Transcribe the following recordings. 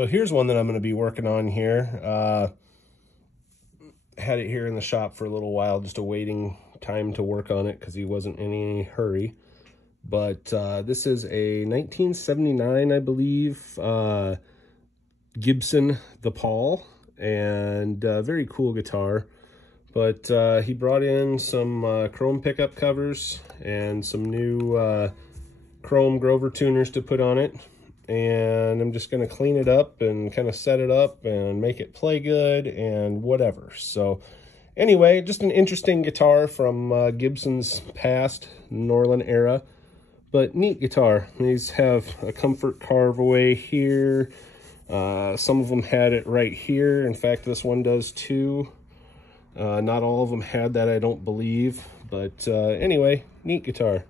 So here's one that I'm going to be working on here. Had it here in the shop for a little while, just awaiting time to work on it because he wasn't in any hurry. But this is a 1979, I believe, Gibson the Paul, and very cool guitar. But he brought in some chrome pickup covers and some new chrome Grover tuners to put on it. And I'm just going to clean it up and kind of set it up and make it play good and whatever. So anyway, just an interesting guitar from Gibson's past, Norlin era, but neat guitar. These have a comfort carve away here. Some of them had it right here. In fact, this one does too. Not all of them had that, I don't believe. But anyway, neat guitar.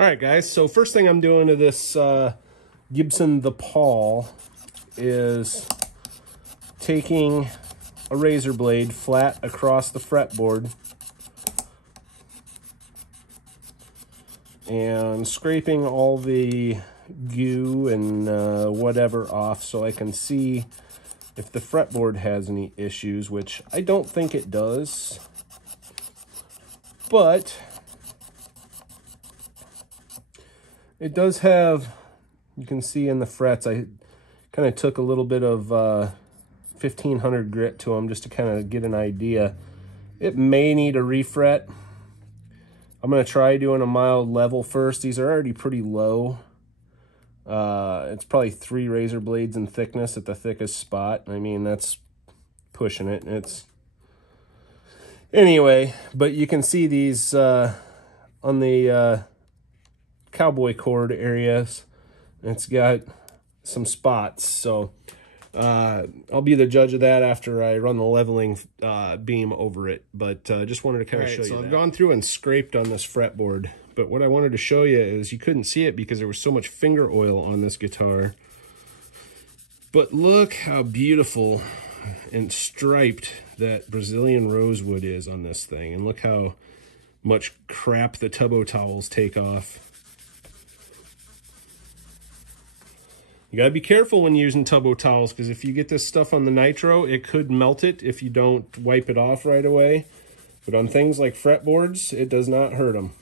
All right, guys, so first thing I'm doing to this Gibson the Paul is taking a razor blade flat across the fretboard and scraping all the goo and whatever off so I can see if the fretboard has any issues, which I don't think it does. But it does have, you can see in the frets, I kind of took a little bit of 1500 grit to them just to kind of get an idea. It may need a refret. I'm going to try doing a mild level first. These are already pretty low. It's probably 3 razor blades in thickness at the thickest spot. I mean, that's pushing it. It's anyway, but you can see these on the cowboy cord areas. It's got some spots, so I'll be the judge of that after I run the leveling beam over it, but just wanted to kind of show you that. So I've gone through and scraped on this fretboard, but what I wanted to show you is you couldn't see it because there was so much finger oil on this guitar, but look how beautiful and striped that Brazilian rosewood is on this thing, and look how much crap the tubbo towels take off. You gotta be careful when using tubbo towels, because if you get this stuff on the nitro, it could melt it if you don't wipe it off right away. But on things like fretboards, it does not hurt them.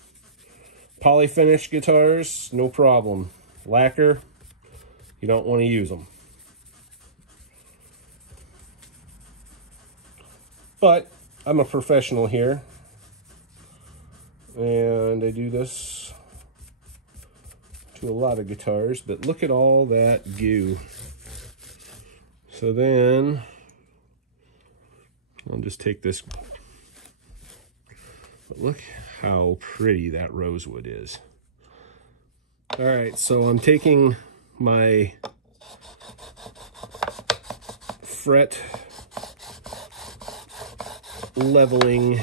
Polyfinish guitars, no problem. Lacquer, you don't want to use them. But I'm a professional here, and I do this to a lot of guitars, but look at all that goo. So then I'll just take this, but look how pretty that rosewood is. All right, so I'm taking my fret leveling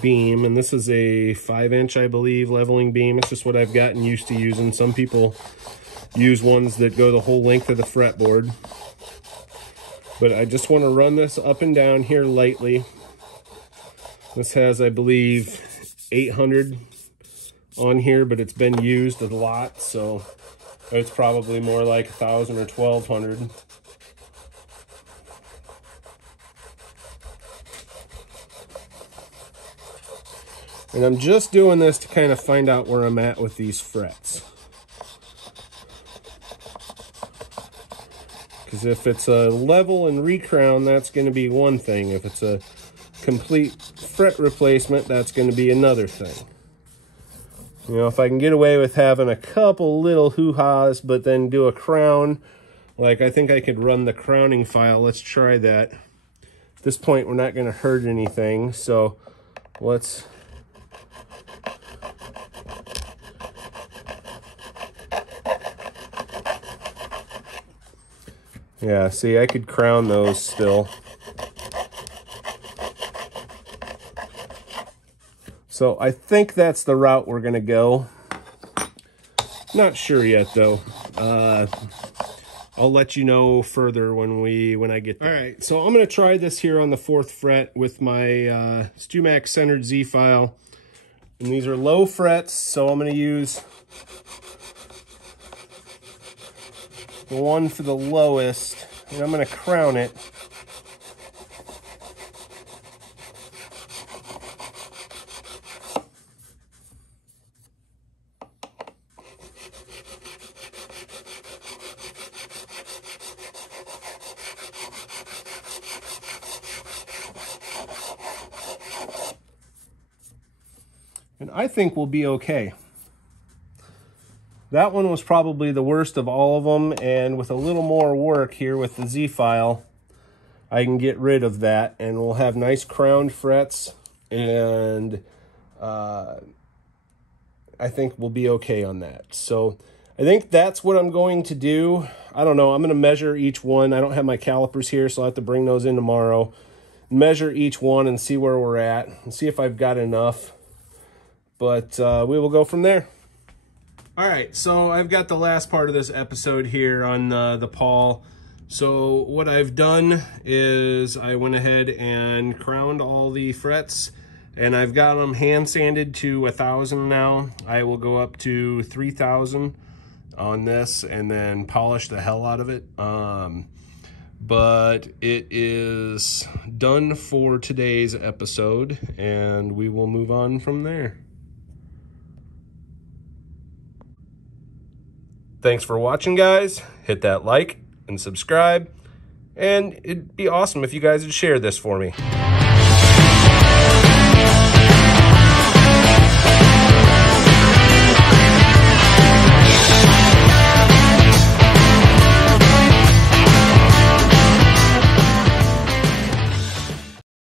beam, and this is a 5-inch, I believe, leveling beam. It's just what I've gotten used to using. Some people use ones that go the whole length of the fretboard, but I just want to run this up and down here lightly. This has, I believe, 800 on here, but it's been used a lot, so it's probably more like 1,000 or 1,200. And I'm just doing this to kind of find out where I'm at with these frets. Because if it's a level and recrown, that's going to be one thing. If it's a complete fret replacement, that's going to be another thing. You know, if I can get away with having a couple little hoo-has, but then do a crown, like I think I could run the crowning file. Let's try that. At this point, we're not going to hurt anything, so let's... Yeah, see, I could crown those still. So I think that's the route we're going to go. Not sure yet, though. I'll let you know further when I get there. All right, so I'm going to try this here on the 4th fret with my StewMac centered Z file. And these are low frets, so I'm going to use the one for the lowest, and I'm going to crown it. And I think we'll be okay. That one was probably the worst of all of them, and with a little more work here with the Z-file, I can get rid of that, and we'll have nice crowned frets, and I think we'll be okay on that. So I think that's what I'm going to do. I don't know. I'm going to measure each one. I don't have my calipers here, so I'll have to bring those in tomorrow. Measure each one and see where we're at, and see if I've got enough. But we will go from there. All right, so I've got the last part of this episode here on the Paul. So what I've done is I went ahead and crowned all the frets, and I've got them hand sanded to 1,000 now. I will go up to 3,000 on this and then polish the hell out of it. But it is done for today's episode, and we will move on from there. Thanks for watching, guys. Hit that like and subscribe, and it'd be awesome if you guys would share this for me.